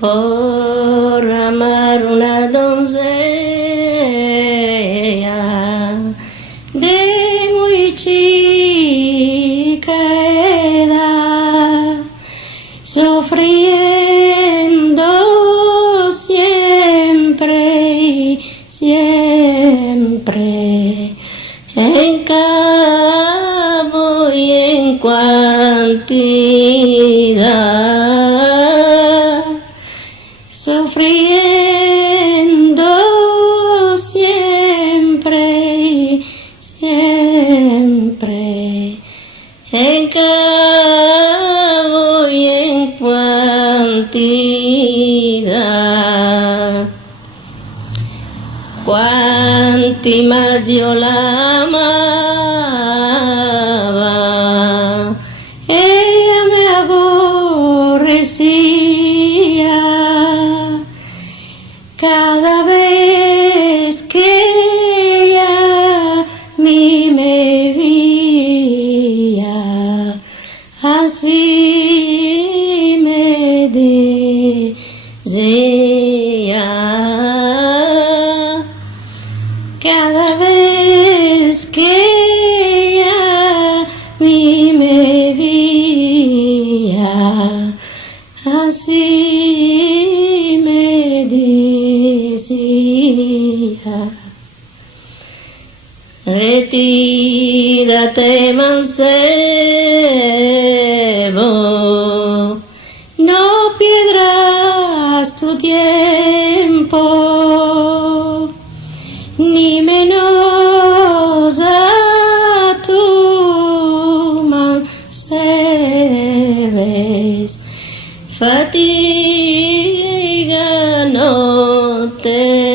por amar una doncella de muy chica edad, sufriendo siempre y siempre, en cabo y en cantidad, sufriendo siempre y siempre, en cabo y en cantidad. Cuanti más yo la amaba, ella me aborrecía. Cada vez que ella a mí me veía, así me decía. Cada vez que ella a mí me veía, así me decía. Retírate, mancebo, no pierdas tu tiempo, ni menos a tu mancebes, fatiga no te